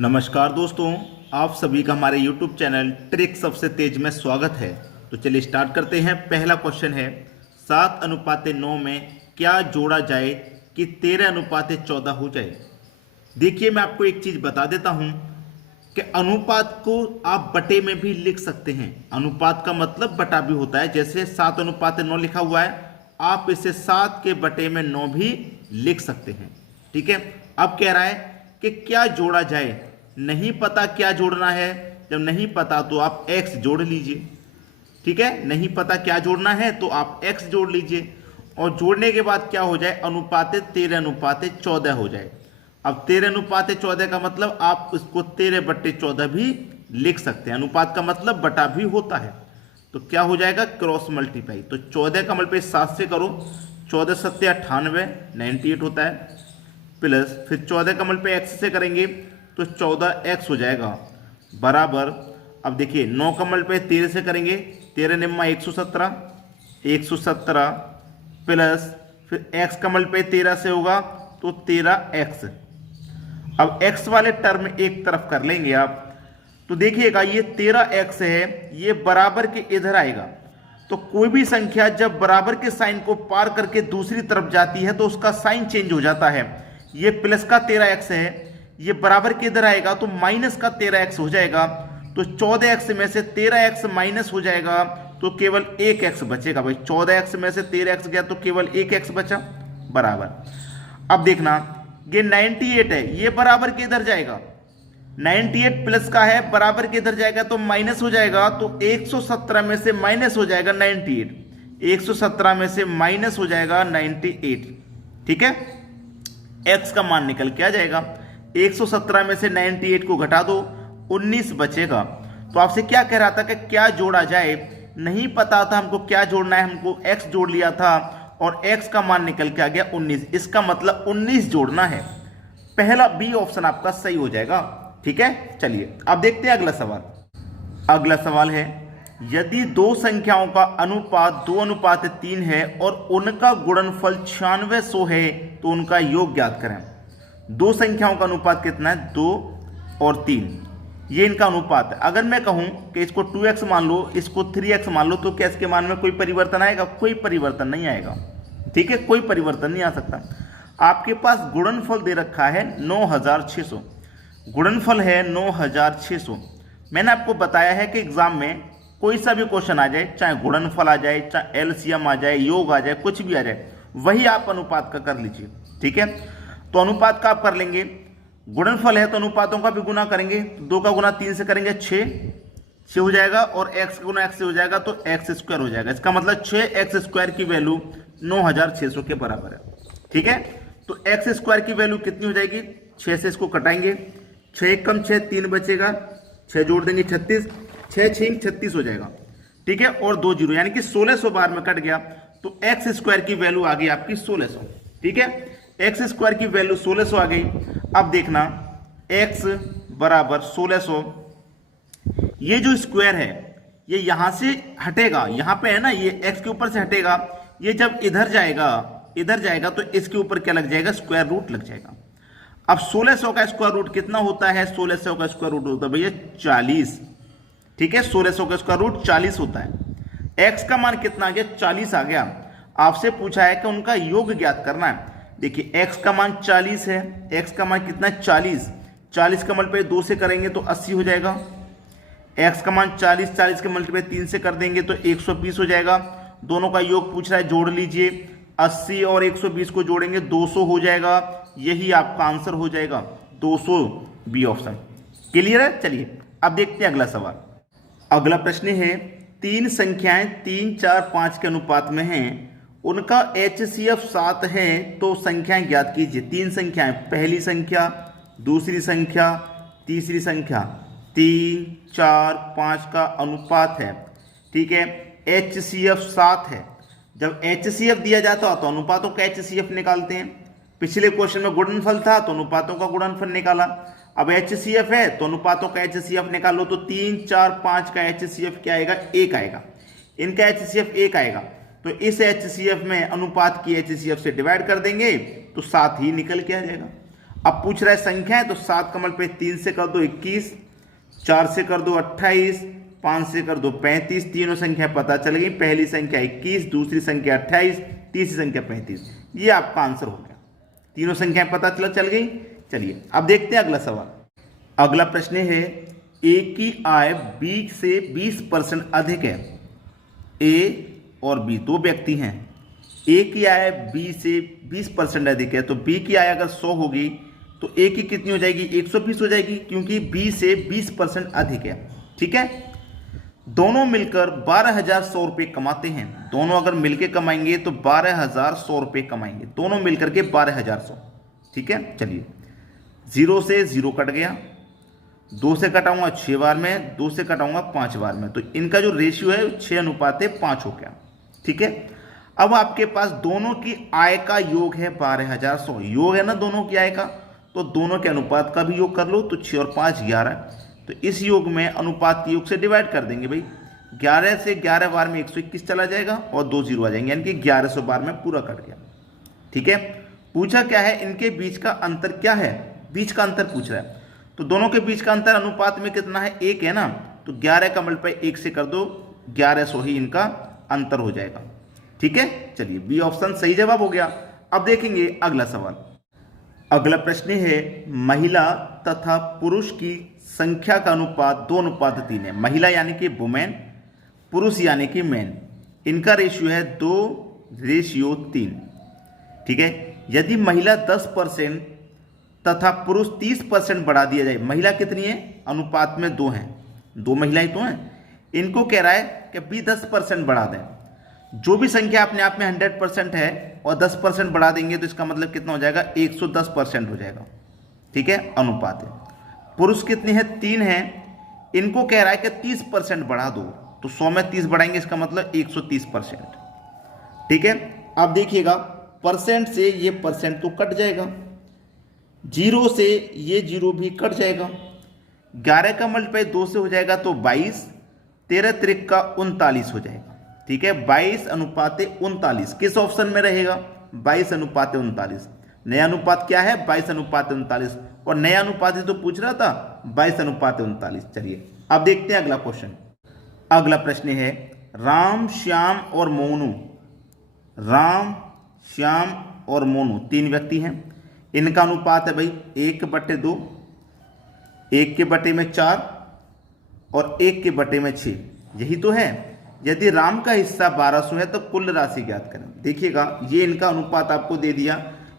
नमस्कार दोस्तों, आप सभी का हमारे YouTube चैनल ट्रिक सबसे तेज में स्वागत है। तो चलिए स्टार्ट करते हैं। पहला क्वेश्चन है 7:9 में क्या जोड़ा जाए कि 13:14 हो जाए। देखिए, मैं आपको एक चीज़ बता देता हूं कि अनुपात को आप बटे में भी लिख सकते हैं। अनुपात का मतलब बटा भी होता है। जैसे 7:9 लिखा हुआ है, आप इसे 7 के बटे में 9 भी लिख सकते हैं। ठीक है। अब कह रहा है कि क्या जोड़ा जाए। नहीं पता क्या जोड़ना है। जब नहीं पता तो आप x जोड़ लीजिए। ठीक है, नहीं पता क्या जोड़ना है तो आप x जोड़ लीजिए और जोड़ने के बाद क्या हो जाए, अनुपाते 13:14 हो जाए। अब 13:14 का मतलब आप इसको 13/14 भी लिख सकते हैं। अनुपात का मतलब बटा भी होता है। तो क्या हो जाएगा, क्रॉस मल्टीप्लाई। तो 14 का मल्टीप्लाई 7 से करो, 14 7 98 98 होता है, प्लस फिर 14 का मल्टीप्लाई x से करेंगे तो 14x हो जाएगा, बराबर। अब देखिए 9 का मल्टीप्लाई 13 से करेंगे, 13 निम्मा 117 117 प्लस फिर x का मल्टीप्लाई 13 से होगा तो 13x। अब x वाले टर्म एक तरफ कर लेंगे आप, तो देखिएगा ये 13x है, ये बराबर के इधर आएगा। तो कोई भी संख्या जब बराबर के साइन को पार करके दूसरी तरफ जाती है तो उसका साइन चेंज हो जाता है। ये प्लस का 13x है, ये बराबर के इधर आएगा तो माइनस का 13x हो जाएगा। तो 14x में से 13x माइनस हो जाएगा तो केवल 1x बचेगा। भाई 14x में से 13x गया तो केवल 1x बचा, बराबर। अब देखना ये 98 है, ये बराबर के इधर जाएगा, 98 प्लस का है, बराबर के इधर जाएगा तो माइनस हो जाएगा। तो 117 में से माइनस हो जाएगा 98, 117 में से माइनस हो जाएगा 98। ठीक है, x का मान निकल के आ जाएगा। 117 में से 98 को घटा दो, 19 बचेगा। तो आपसे क्या कह रहा था कि क्या जोड़ा जाए। नहीं पता था हमको क्या जोड़ना है, हमको x जोड़ लिया था और x का मान निकल के आ गया 19। इसका मतलब 19 जोड़ना है। पहला बी ऑप्शन आपका सही हो जाएगा। ठीक है, चलिए अब देखते हैं अगला सवाल। अगला सवाल है, यदि दो संख्याओं का अनुपात 2:3 है और उनका गुणनफल 9600 है तो उनका योग ज्ञात करें। दो संख्याओं का अनुपात कितना है, 2 और 3, ये इनका अनुपात है। अगर मैं कहूं कि इसको 2x मान लो, इसको 3x मान लो, तो क्या इसके मान में कोई परिवर्तन आएगा? कोई परिवर्तन नहीं आएगा। ठीक है, कोई परिवर्तन नहीं आ सकता। आपके पास गुणनफल दे रखा है 9600, गुणनफल है 9600। मैंने आपको बताया है कि एग्जाम में कोई सा भी क्वेश्चन आ जाए, चाहे गुणनफल आ जाए, चाहे एलसीएम आ जाए, योग आ जाए, कुछ भी आ जाए, वही आप अनुपात का कर लीजिए। ठीक है, तो अनुपात का आप कर लेंगे। गुणनफल है तो अनुपातों का भी गुना करेंगे। 2 का गुना 3 से करेंगे 6 हो जाएगा, और x का गुना x से हो जाएगा तो x² हो जाएगा। इसका मतलब 6x² की वैल्यू 9600 के बराबर है। ठीक है, तो x² की वैल्यू कितनी हो जाएगी, 6 से इसको कटाएंगे, 6 कम 6 3 बचेगा, 6 जोड़ देंगे 36, 6 6 36 हो जाएगा। ठीक है, और 2 जीरो यानी कि 1600 बार में कट गया तो x² की वैल्यू आ गई आपकी 1600। ठीक है, x² की वैल्यू 1600 आ गई। अब देखना x बराबर 1600, ये जो स्क्वायर है ये यहां से हटेगा, यहां पे है ना, ये x के ऊपर से हटेगा। ये जब इधर जाएगा तो इसके ऊपर क्या लग जाएगा, स्क्वायर रूट लग जाएगा। अब 1600 का स्क्वायर रूट कितना होता है, 1600 का स्क्वायर रूट होता है भैया 40। ठीक है, 1600 का स्क्वायर रूट 40 होता है। x का मान कितना आ गया, 40 आ गया। आपसे पूछा है कि उनका योग ज्ञात करना है। देखिए x का मान 40 है, x का मान कितना है 40, 40 का मल्टीप्लाई 2 से करेंगे तो 80 हो जाएगा। x का मान 40, 40 के मल्टीप्लाई 3 से कर देंगे तो 120 हो जाएगा। दोनों का योग पूछ रहा है, जोड़ लीजिए, 80 और 120 को जोड़ेंगे 200 हो जाएगा। यही आपका आंसर हो जाएगा 200, बी ऑप्शन। क्लियर है। चलिए अब देखते हैं अगला सवाल। अगला प्रश्न है, 3 संख्याएं 3 4 5 के अनुपात में हैं, उनका HCF 7 है तो संख्याएं ज्ञात कीजिए। 3 संख्याएं, पहली संख्या, दूसरी संख्या, तीसरी संख्या, 3 4 5 का अनुपात है। ठीक है, HCF 7 है। जब HCF दिया जाता तो अनुपातों का HCF निकालते हैं। पिछले क्वेश्चन में गुणनफल था तो अनुपातों का गुणनफल निकाला। अब HCF है तो अनुपातों का HCF निकालो। तो 3 4 5 का HCF क्या आएगा, 1 आएगा। इनका HCF 1 आएगा, तो इस HCF में अनुपात की HCF से डिवाइड कर देंगे तो 7 ही निकल के आ जाएगा। अब पूछ रहा है संख्या है, तो 7 कमल पे 3 से कर दो 21, 4 से कर दो 28, 5 से कर दो 35। तीनों संख्या पता चल गई। पहली संख्या 21, दूसरी संख्या 28, तीसरी संख्या 35। ये आपका आंसर हो गया। तीनों संख्याएं पता चल गई। चलिए अब देखते हैं अगला सवाल। अगला प्रश्न है ए की आय बी से 20% अधिक है। ए और बी दो व्यक्ति हैं। ए की आय बी से 20% अधिक है, तो बी की आय अगर 100 होगी तो ए की कितनी हो जाएगी? 120 हो जाएगी, क्योंकि बी से 20% अधिक है। ठीक है, दोनों मिलकर 12,100 रुपये कमाते हैं। दोनों अगर मिलकर कमाएंगे तो 12,100 रुपये कमाएंगे, दोनों मिलकर के 12,100। ठीक है, चलिए 0 से 0 कट गया, 2 से कटाऊंगा 6 बार में, 2 से कटाऊंगा 5 बार में, तो इनका जो रेशियो है 6:5 हो गया। ठीक है, अब आपके पास दोनों की आय का योग है 12,100। योग है ना दोनों की आय का, तो दोनों के अनुपात का भी योग कर लो, तो 6 और 5 11। तो इस योग में अनुपात के योग से डिवाइड कर देंगे भाई। 11 से 11 बार में 121 चला जाएगा और 2 0 आ जाएंगे, यानी कि 1100 बार में पूरा कट गया। ठीक है, पूछा क्या है? इनके बीच का अंतर क्या है? बीच का अंतर पूछ रहा है, तो दोनों के बीच का अंतर अनुपात में कितना है? 1 है ना, तो 11 का मल्टीप्लाई 1 से कर दो, 1100 ही इनका अंतर हो जाएगा। ठीक है, चलिए बी ऑप्शन सही जवाब हो गया। अब देखेंगे अगला सवाल। अगला प्रश्न है महिला तथा पुरुष की संख्या का अनुपात 2:3 है। महिला यानी कि वुमेन, पुरुष यानी कि मैन, इनका रेशियो है 2:3। ठीक है, यदि महिला 10% तथा पुरुष 30% बढ़ा दिया जाए। महिला कितनी है? अनुपात में 2 हैं, 2 महिलाएं तो हैं। इनको कह रहा है कि बी 10% बढ़ा दें। जो भी संख्या अपने आप में 100% है और 10% बढ़ा देंगे तो इसका मतलब कितना हो जाएगा? 110% हो जाएगा। ठीक है, अनुपात है। पुरुष कितने हैं? 3 हैं। इनको कह रहा है कि 30% बढ़ा दो, तो 100 में 30 बढ़ाएंगे, इसका मतलब 130%। ठीक है, अब देखिएगा परसेंट से ये परसेंट तो कट जाएगा, 0 से ये 0 भी कट जाएगा। 11 का मल्टीप्लाई 2 से हो जाएगा तो 22, 13 त्रिक का 39 हो जाएगा। ठीक है, 22:39 किस ऑप्शन में रहेगा? 22:39। नया अनुपात क्या है? 22:39, और नया अनुपात ही तो पूछ रहा था, 22:39। चलिए अब देखते हैं अगला क्वेश्चन। अगला प्रश्न है राम, श्याम और मोनू। राम, श्याम और मोनू 3 व्यक्ति हैं। इनका अनुपात है भाई 1/2, 1/4 और 1/6। यही तो है। यदि राम का हिस्सा 1200 है तो कुल राशि ज्ञात करें। देखिएगा ये इनका अनुपात आपको दे दिया,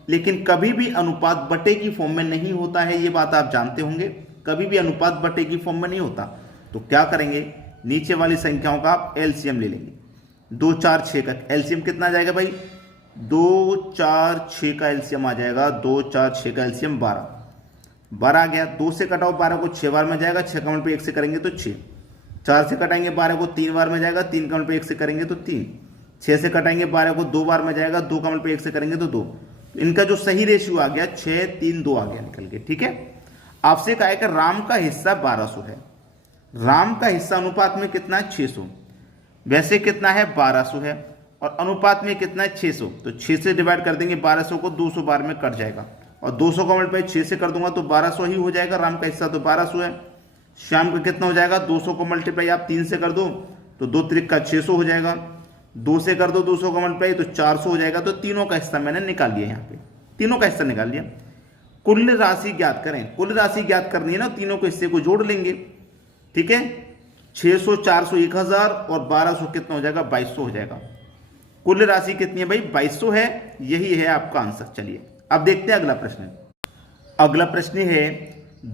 लेकिन कभी भी अनुपात बटे की फॉर्म में नहीं होता है, ये बात आप जानते होंगे। कभी भी अनुपात बटे की फॉर्म में नहीं होता। तो क्या करेंगे? नीचे वाली संख्याओं का आप एलसीएम ले लेंगे। 2 4 6 का एलसीएम कितना आ जाएगा भाई? 2 4 6 का एलसीएम आ जाएगा। 2 4 6 का एलसीएम 12 आ गया। 2 से कटाओ 12 को 6 बार में जाएगा, 6 का मल्टीप्लाई 1 से करेंगे तो 6। 4 से कटाएंगे 12 को 3 बार में जाएगा, 3 का मल्टीप्लाई 1 से करेंगे तो 3। 6 से कटाएंगे 12 को 2 बार में जाएगा, 2 का मल्टीप्लाई 1 से करेंगे तो 2। इनका जो सही रेशियो आ गया 6 3 2 आ गया निकल के। ठीक है, आपसे कहा है कि राम का हिस्सा 1200 है। राम का हिस्सा अनुपात में कितना है? 600। वैसे कितना है? 1200 है, और अनुपात में कितना है? 600। तो 6 से डिवाइड कर देंगे 1200 को, 200 बार में कट जाएगा, और 200 का मल्टीप्लाई 6 से कर दूंगा तो 1200 ही हो जाएगा। राम का हिस्सा तो 1200 है। श्याम का कितना हो जाएगा? 200 को मल्टीप्लाई आप 3 से कर दो तो 2 त्रिक का 600 हो जाएगा। 2 से कर दो 200 का मल्टीप्लाई तो 400 हो जाएगा। तो तीनों का हिस्सा मैंने निकाल लिया, यहाँ पे तीनों का हिस्सा निकाल लिया। कुल राशि ज्ञात करें। कुल राशि ज्ञात करनी है ना, तीनों को हिस्से को जोड़ लेंगे। ठीक है, 600 400 1000 और 1200 कितना हो जाएगा? 2200 हो जाएगा। कुल राशि कितनी है भाई? 2200 है। यही है आपका आंसर। चलिए अब देखते हैं अगला प्रश्न। अगला प्रश्न है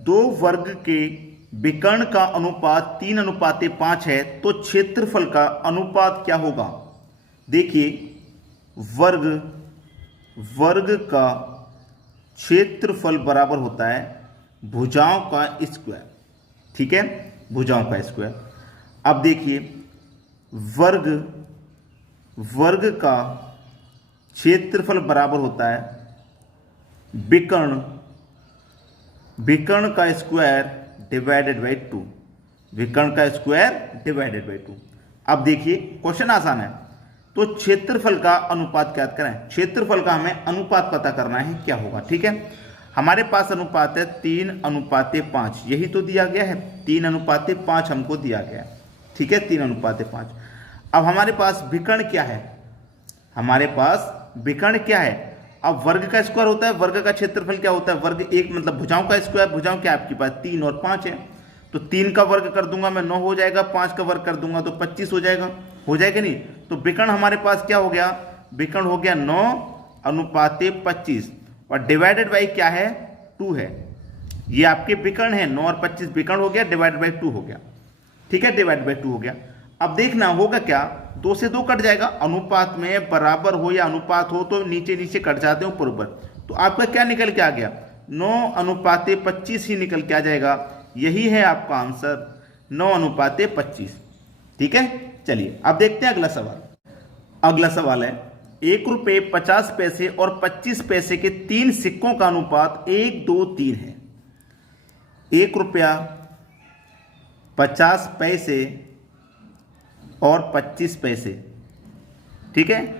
2 वर्ग के विकर्ण का अनुपात 3:5 है, तो क्षेत्रफल का अनुपात क्या होगा? देखिए वर्ग का क्षेत्रफल बराबर होता है भुजाओं का स्क्वायर। ठीक है, भुजाओं का स्क्वायर। अब देखिए वर्ग का क्षेत्रफल बराबर होता है विकर्ण का स्क्वायर डिवाइडेड बाई 2। विकर्ण का स्क्वायर डिवाइडेड बाई 2। अब देखिए क्वेश्चन आसान है, तो क्षेत्रफल का अनुपात ज्ञात करें। क्षेत्रफल का हमें अनुपात पता करना है, क्या होगा? ठीक है, हमारे पास अनुपात है 3:5, यही तो दिया गया है, 3:5 हमको दिया गया है, ठीक है, 3:5। अब हमारे पास विकर्ण क्या है, हमारे पास विकर्ण क्या है। अब वर्ग का स्क्वायर होता है, वर्ग का क्षेत्रफल क्या होता है, वर्ग एक मतलब भुजाओं का स्क्वायर, भुजाओं क्या आपके पास 3 और 5 है, तो 3 का वर्ग कर दूंगा मैं 9 हो जाएगा, 5 का वर्ग कर दूंगा तो 25 हो जाएगा नहीं। तो विकर्ण हमारे पास क्या हो गया, विकर्ण हो गया 9:25 और डिवाइडेड बाई क्या है 2 है, ये आपके विकर्ण है, 9 और 25 विकर्ण हो गया, डिवाइडेड बाई 2 हो गया, ठीक है, डिवाइड बाई 2 हो गया। अब देखना होगा क्या, 2 से 2 कट जाएगा, अनुपात में बराबर हो या अनुपात हो तो नीचे नीचे कट जाते हैं ऊपर ऊपर, तो आपका क्या निकल के आ गया 9:25 ही निकल के आ जाएगा, यही है आपका आंसर 9:25, ठीक है। चलिए अब देखते हैं अगला सवाल। अगला सवाल है ₹1, 50 पैसे और 25 पैसे के 3 सिक्कों का अनुपात 1, 2, 3 है। ₹1, 50 पैसे और 25 पैसे, ठीक है,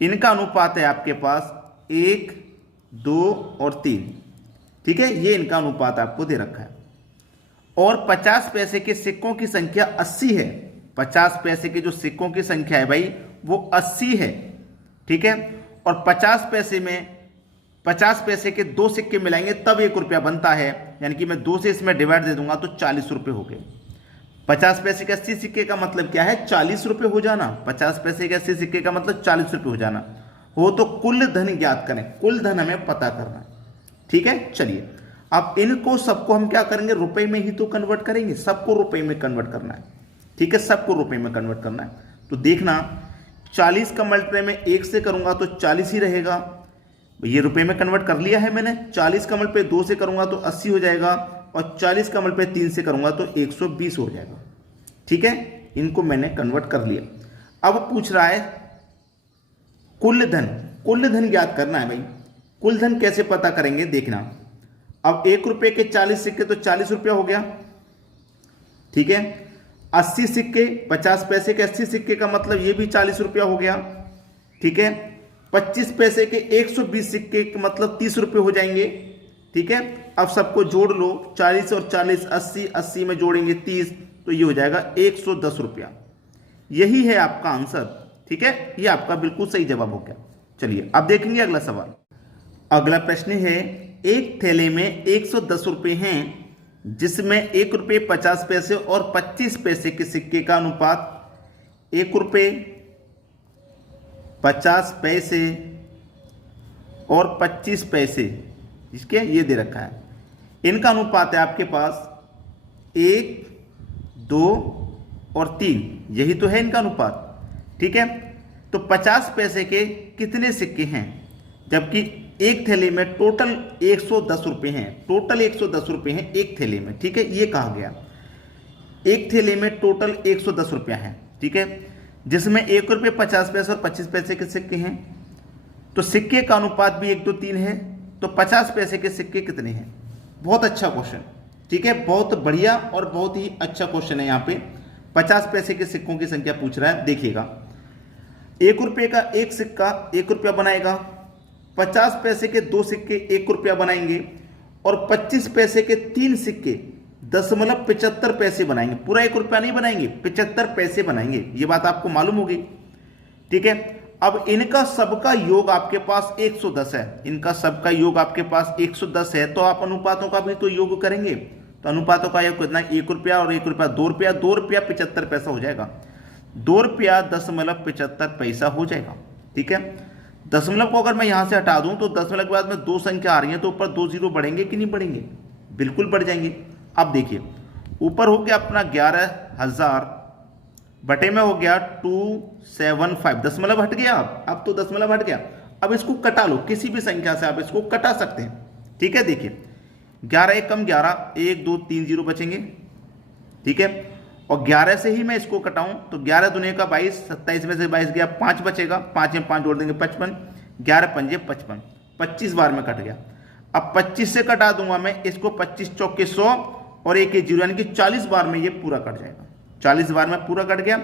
इनका अनुपात है आपके पास 1, 2 और 3, ठीक है, ये इनका अनुपात आपको दे रखा है। और 50 पैसे के सिक्कों की संख्या 80 है, 50 पैसे के जो सिक्कों की संख्या है भाई वो 80 है, ठीक है। और 50 पैसे में 50 पैसे के 2 सिक्के मिलाएंगे तब ₹1 बनता है, यानी कि मैं 2 से इसमें डिवाइड दे दूंगा तो ₹40 हो गए। 50 पैसे के 80 सिक्के का मतलब क्या है, ₹40 हो जाना। 50 पैसे के 80 सिक्के का मतलब ₹40 हो जाना हो, तो कुल धन ज्ञात करें, कुल धन हमें पता करना, ठीक है। चलिए अब इनको सबको हम क्या करेंगे, रुपए में ही तो कन्वर्ट करेंगे, सबको रुपए में कन्वर्ट करना है, ठीक है, सबको रुपए में कन्वर्ट करना है। तो देखना 40 का मल्टीप्लाई में 1 से करूंगा तो 40 ही रहेगा, ये रुपए में कन्वर्ट कर लिया है मैंने। 40 का मल्टीप्लाई 2 से करूंगा तो 80 हो जाएगा, और 40 का मल्टीप्लाई 3 से करूंगा तो 120 हो जाएगा, ठीक है, इनको मैंने कन्वर्ट कर लिया। अब पूछ रहा है कुल धन, कुल धन ज्ञात करना है भाई। कुल धन कैसे पता करेंगे देखना, अब ₹1 के 40 सिक्के तो ₹40 हो गया, ठीक है। 80 सिक्के, 50 पैसे के 80 सिक्के का मतलब ये भी ₹40 हो गया, ठीक है। 25 पैसे के 120 सिक्के का मतलब ₹30 हो जाएंगे, ठीक है। अब सबको जोड़ लो, 40 और 40 80, 80 में जोड़ेंगे 30 तो ये हो जाएगा ₹110। यही है आपका आंसर, ठीक है, ये आपका बिल्कुल सही जवाब हो गया। चलिए अब देखेंगे अगला सवाल। अगला प्रश्न है एक थैले में ₹110 हैं जिसमें ₹1, 50 पैसे और 25 पैसे के सिक्के का अनुपात ₹1, 50 पैसे और 25 पैसे, इसके ये दे रखा है, इनका अनुपात है आपके पास 1, 2 और 3, यही तो है इनका अनुपात, ठीक है। तो 50 पैसे के कितने सिक्के हैं, जबकि एक थैले में टोटल ₹110 हैं, टोटल ₹110 हैं एक थैले में, ठीक है, ये कहा गया एक थैले में टोटल ₹110 हैं, ठीक है, जिसमें ₹1, 50 पैसे और 25 पैसे के सिक्के हैं। तो सिक्के का अनुपात भी 1, 2, 3 है, तो 50 पैसे के सिक्के कितने हैं। बहुत अच्छा क्वेश्चन, ठीक है, बहुत बढ़िया और बहुत ही अच्छा क्वेश्चन है। यहाँ पे 50 पैसे के सिक्कों की संख्या पूछ रहा है, देखिएगा ₹1 का एक सिक्का ₹1 बनाएगा, 50 पैसे के 2 सिक्के ₹1 बनाएंगे, और 25 पैसे के 3 सिक्के 0.75 पैसे बनाएंगे, पूरा ₹1 नहीं बनाएंगे, 75 पैसे बनाएंगे, ये बात आपको मालूम होगी, ठीक है। अब इनका सबका योग आपके पास 110 है, इनका सबका योग आपके पास 110 है, तो आप अनुपातों का भी तो योग करेंगे, तो अनुपातों का योग कितना, ₹1 और ₹1 ₹2, ₹2 75 पैसा हो जाएगा, ₹2.75 हो जाएगा, ठीक है। दशमलव को अगर मैं यहां से हटा दूं तो दशमलव के बाद में 2 संख्या आ रही है, तो ऊपर 2 जीरो बढ़ेंगे कि नहीं बढ़ेंगे, बिल्कुल बढ़ जाएंगे। अब देखिए ऊपर हो गया अपना 11,000 बटे में हो गया 275, दशमलव हट गया, अब तो दशमलव हट गया। अब इसको कटा लो, किसी भी संख्या से आप इसको कटा सकते हैं, ठीक है। देखिए 11 एक कम 11, 1, 2, 3 जीरो बचेंगे, ठीक है। और 11 से ही मैं इसको कटाऊं तो 11 दूनी का 22, 27 में से 22 गया, 5 बचेगा, 5 में 5 जोड़ देंगे 55, 11 पंजे 55, 25 बार में कट गया। अब 25 से कटा दूंगा मैं इसको, 25 चौके 100 और 1 जीरो, यानी कि 40 बार में ये पूरा कट जाएगा, 40 बार में पूरा कट गया।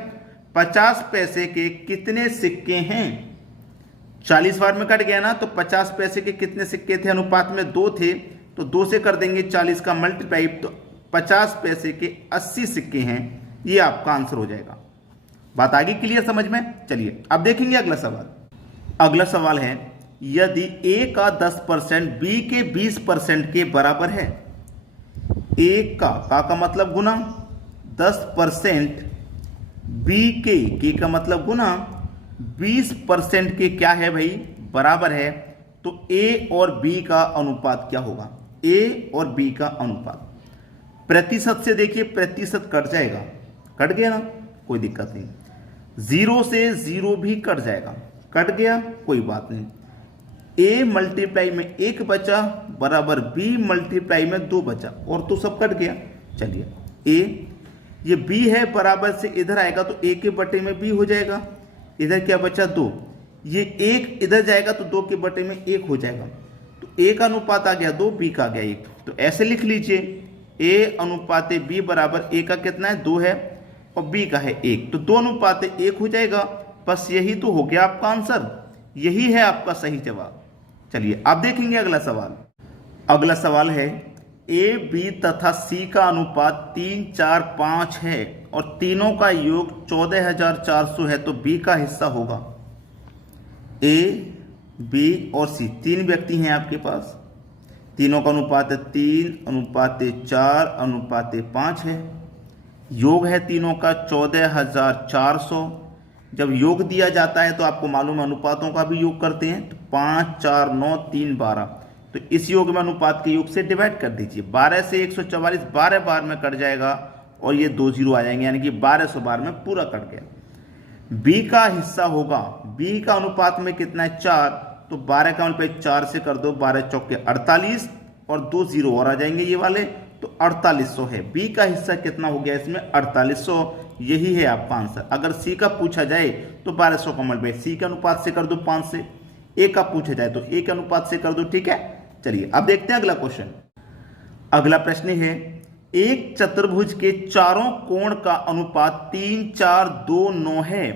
50 पैसे के कितने सिक्के हैं, 40 बार में कट गया ना, तो 50 पैसे के कितने सिक्के थे, अनुपात में 2 थे, तो 2 से कर देंगे 40 का मल्टीप्लाई, तो 50 पैसे के 80 सिक्के हैं, ये आपका आंसर हो जाएगा। बात आगे क्लियर समझ में? चलिए अब देखेंगे अगला सवाल। अगला सवाल है, यदि A का 10% B के 20% के बराबर है, A का मतलब गुना 10% B के का मतलब गुना 20% के क्या है भाई, बराबर है, तो A और B का अनुपात क्या होगा? A और B का अनुपात प्रतिशत से देखिए, प्रतिशत कट जाएगा, कट गया ना, कोई दिक्कत नहीं। 0 से 0 भी कट जाएगा, कट गया, कोई बात नहीं। A मल्टीप्लाई में 1 बचा बराबर B मल्टीप्लाई में 2 बचा, और तो सब कट गया। चलिए A, ये B है, बराबर से इधर आएगा तो A के बटे में B हो जाएगा, इधर क्या बचा 2, ये 1 इधर जाएगा तो 2 के बटे में 1 हो जाएगा, तो A का अनुपात आ गया 2, B का आ गया 1। तो ऐसे लिख लीजिए A अनुपात B बराबर A का कितना है 2 है और B का है 1, तो 2 अनुपात 1 हो जाएगा। बस यही तो हो गया आपका आंसर, यही है आपका सही जवाब। चलिए आप देखेंगे अगला सवाल। अगला सवाल है, A, B तथा C का अनुपात 3, 4, 5 है और तीनों का योग 14,400 है, तो B का हिस्सा होगा। A, B और C, 3 व्यक्ति हैं आपके पास, तीनों का अनुपात 3:4:5 है, योग है तीनों का 14,400। जब योग दिया जाता है तो आपको मालूम है अनुपातों का भी योग करते हैं, तो 5, 4, 9, 3, 12, तो इस योग में अनुपात के योग से डिवाइड कर दीजिए। 12 से 144 12 बार में कट जाएगा और ये 2 0 आ जाएंगे, यानी कि 1200 बार में पूरा कट गया। B का हिस्सा होगा, B का अनुपात में कितना है 4, तो 12 का मल्टीप्लाई 4 से कर दो, 12 चौके 48 और 2 0 और आ जाएंगे ये वाले, तो 4800 है। B का हिस्सा कितना हो गया इसमें 4800, यही है आपका आंसर। अगर C का पूछा जाए तो 1200 का मल्टीप्लाई C के अनुपात से कर दो 5 से, A का पूछा जाए तो A के अनुपात से कर दो, ठीक है। चलिए अब देखते हैं अगला क्वेश्चन। अगला प्रश्न है, एक चतुर्भुज के चारों कोण का अनुपात 3, 4, 2, 9 है,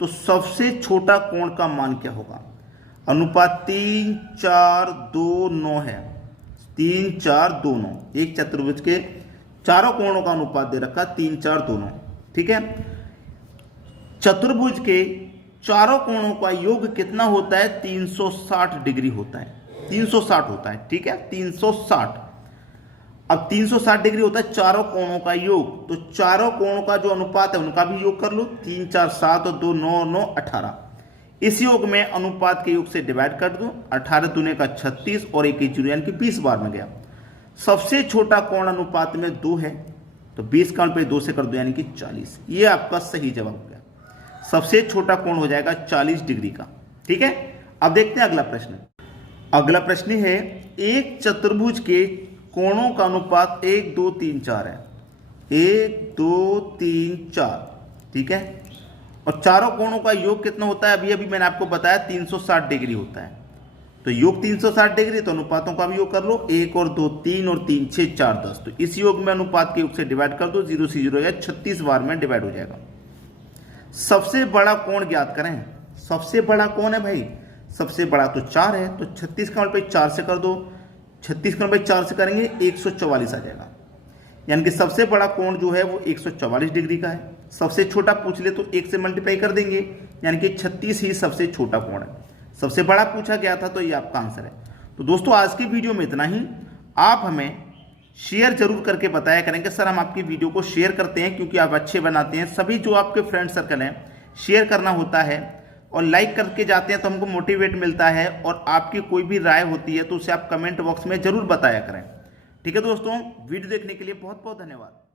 तो सबसे छोटा कोण का मान क्या होगा? अनुपात 3, 4, 2, 9 है, 3, 4, 2, 9, एक चतुर्भुज के चारों कोणों का अनुपात दे रखा 3, 4, 2, 9, ठीक है। चतुर्भुज के चारों कोणों का योग कितना होता है? 360 डिग्री होता है, 360 होता है, ठीक है, 360। अब 360 डिग्री होता है चारों कोणों का योग, तो चारों कोणों का जो अनुपात है उनका भी योग कर लो, 3, 4, 7 और 2, 9, 9, 18। इस योग में अनुपात के योग से डिवाइड कर दो, 18 दूने का 36 और 1 0 यानी कि 20 बार में गया। सबसे छोटा कोण अनुपात में 2 है, तो 20 का मल्टीप्लाई 2 से कर दो यानी कि 40, ये आपका सही जवाब हो गया। सबसे छोटा कोण हो जाएगा 40 डिग्री का, ठीक है। अब देखते हैं अगला प्रश्न। अगला प्रश्न है, एक चतुर्भुज के कोणों का अनुपात 1, 2, 3, 4 है, 1, 2, 3, 4, ठीक है, और चारों कोणों का योग कितना होता है? अभी मैंने आपको बताया 360 डिग्री होता है, तो योग 360 डिग्री, तो अनुपातों का भी योग कर लो, 1 और 2 3 और 3 6 4 10, तो इस योग में अनुपात के योग से डिवाइड कर दो, 0 से 0 हो जाएगा, 36 बार में डिवाइड हो जाएगा। सबसे बड़ा कोण ज्ञात करें, सबसे बड़ा कौन है भाई? सबसे बड़ा तो 4 है, तो 36 का मल्टीप्लाई 4 से कर दो, 36 का मल्टीप्लाई 4 से करेंगे 144 आ जाएगा, यानी कि सबसे बड़ा कोण जो है वो 144 डिग्री का है। सबसे छोटा पूछ ले तो 1 से मल्टीप्लाई कर देंगे, यानी कि 36 ही सबसे छोटा कोण है। सबसे बड़ा पूछा गया था तो ये आपका आंसर है। तो दोस्तों आज की वीडियो में इतना ही। आप हमें शेयर जरूर करके बताया करें कि सर हम आपकी वीडियो को शेयर करते हैं क्योंकि आप अच्छे बनाते हैं। सभी जो आपके फ्रेंड सर्कल हैं शेयर करना होता है और लाइक करके जाते हैं तो हमको मोटिवेट मिलता है, और आपकी कोई भी राय होती है तो उसे आप कमेंट बॉक्स में जरूर बताया करें, ठीक है दोस्तों। वीडियो देखने के लिए बहुत बहुत धन्यवाद।